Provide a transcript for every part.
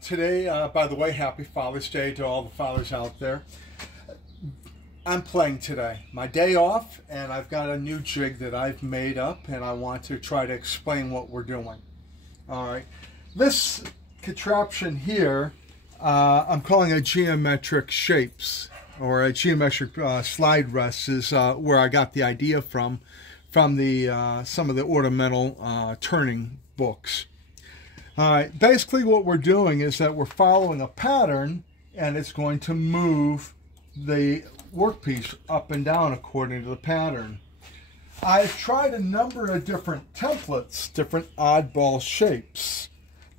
Today, by the way, happy Father's Day to all the fathers out there. I'm playing today, my day off, and I've got a new jig that I've made up, and I want to try to explain what we're doing. All right, this contraption here, I'm calling a geometric shapes, or a geometric slide rest is where I got the idea from the some of the ornamental turning books. All right, basically what we're doing is that we're following a pattern, and it's going to move the workpiece up and down according to the pattern. I've tried a number of different templates, different oddball shapes,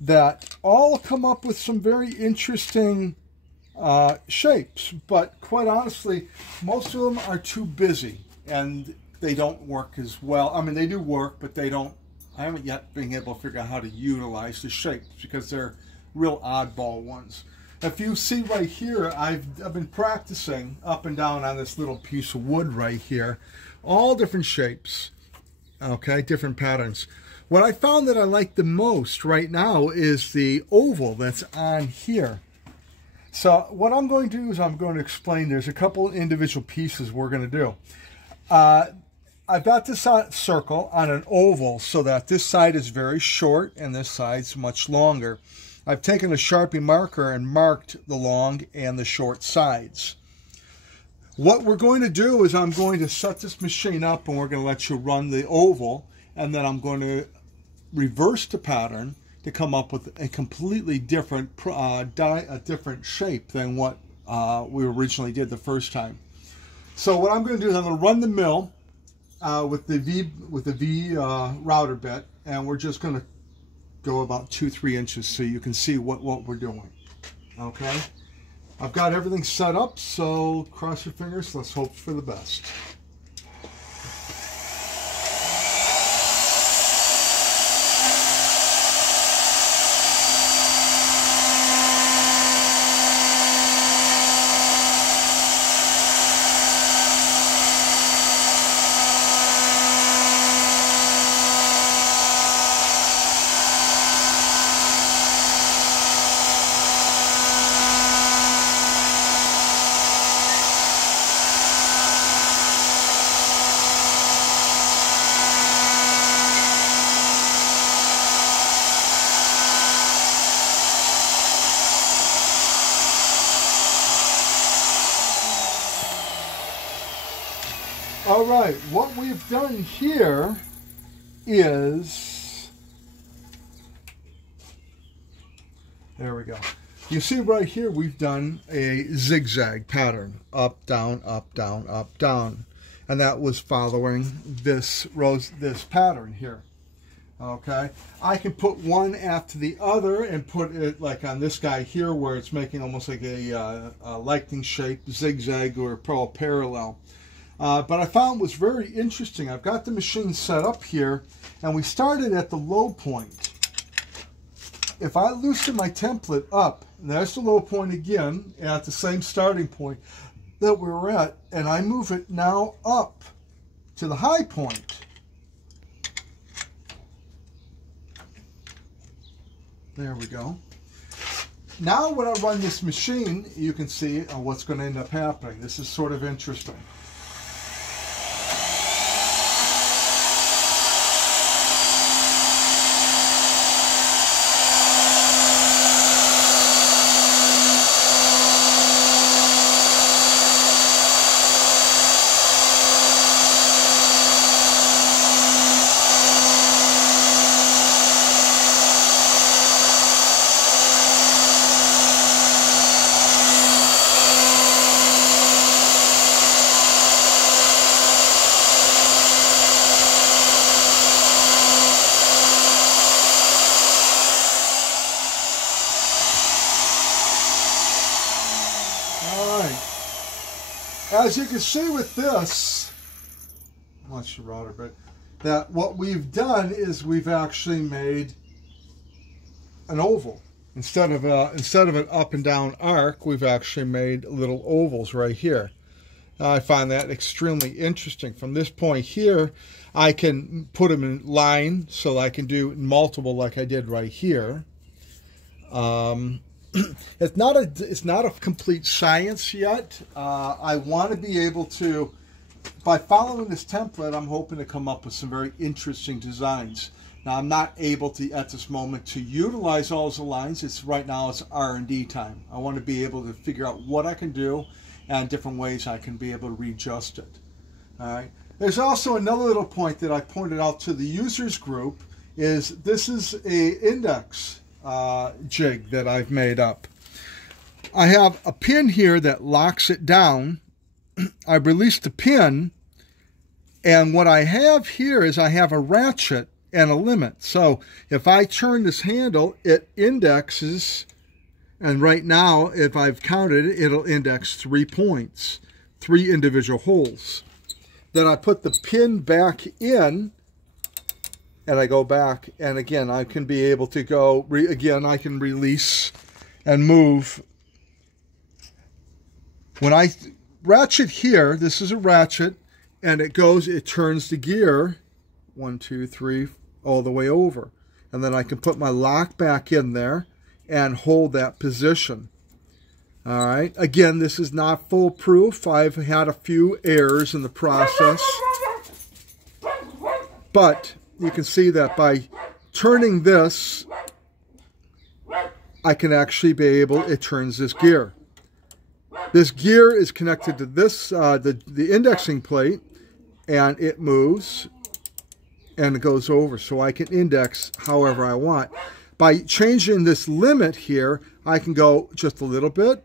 that all come up with some very interesting shapes, but quite honestly, most of them are too busy, and they don't work as well. I mean, they do work, but they don't. I haven't yet been able to figure out how to utilize the shapes because they're real oddball ones. If you see right here, I've been practicing up and down on this little piece of wood right here, all different shapes, okay, different patterns. What I found that I like the most right now is the oval that's on here. So what I'm going to do is I'm going to explain. There's a couple individual pieces we're going to do. I've got this circle on an oval so that this side is very short and this side's much longer. I've taken a Sharpie marker and marked the long and the short sides. What we're going to do is I'm going to set this machine up, and we're going to let you run the oval, and then I'm going to reverse the pattern to come up with a completely different different shape than what we originally did the first time. So what I'm going to do is I'm going to run the mill with the V router bit, and we're just going to go about 2-3 inches so you can see what we're doing. Okay, I've got everything set up, so cross your fingers. Let's hope for the best. All right, what we've done here is, there we go. You see right here we've done a zigzag pattern, up, down, up, down, up, down. And that was following this pattern here. Okay, I can put one after the other and put it like on this guy here where it's making almost like a lightning shape, zigzag or parallel. But I found was very interesting. I've got the machine set up here, and we started at the low point. If I loosen my template up, and there's the low point again, at the same starting point that we were at, and I move it now up to the high point. There we go. Now when I run this machine, you can see what's going to end up happening. This is sort of interesting. As you can see with this, watch the router bit, that what we've done is we've actually made an oval. Instead of an up and down arc, we've actually made little ovals right here. I find that extremely interesting. From this point here, I can put them in line so I can do multiple like I did right here. It's not a complete science yet. I want to be able to, by following this template, I'm hoping to come up with some very interesting designs. Now, I'm not able to, at this moment, to utilize all the lines. Right now it's R&D time. I want to be able to figure out what I can do and different ways I can be able to readjust it. All right. There's also another little point that I pointed out to the users group, is this is a index jig that I've made up. I have a pin here that locks it down. I released the pin, and what I have here is I have a ratchet and a limit. So if I turn this handle, it indexes, and right now, if I've counted it, it'll index 3 points, 3 individual holes. Then I put the pin back in, and I go back, and again, I can be able to go, again, I can release and move. When I ratchet here, this is a ratchet, and it turns the gear, 1, 2, 3, all the way over. And then I can put my lock back in there and hold that position. All right, again, this is not foolproof. I've had a few errors in the process. But you can see that by turning this, I can actually be able, it turns this gear. This gear is connected to this, the indexing plate, and it moves and it goes over, so I can index however I want. By changing this limit here, I can go just a little bit,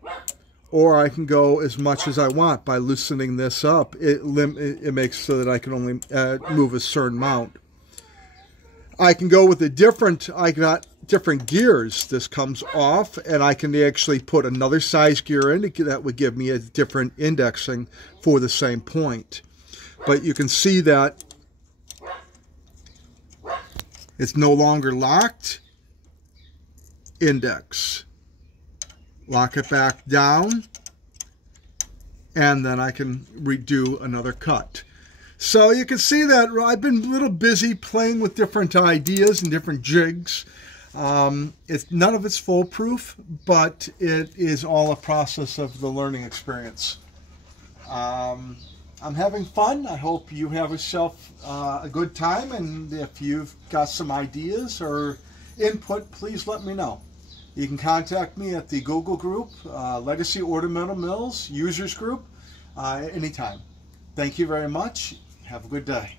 or I can go as much as I want. By loosening this up, it makes so that I can only move a certain amount. I can go with I got different gears. This comes off, and I can actually put another size gear in. That would give me a different indexing for the same point. But you can see that it's no longer locked. Index. Lock it back down, and then I can redo another cut. So you can see that I've been a little busy playing with different ideas and different jigs. None of it's foolproof, but it is all a process of the learning experience. I'm having fun. I hope you have yourself a good time, and if you've got some ideas or input, please let me know. You can contact me at the Google group, Legacy Ornamental Mills Users Group, anytime. Thank you very much. Have a good day.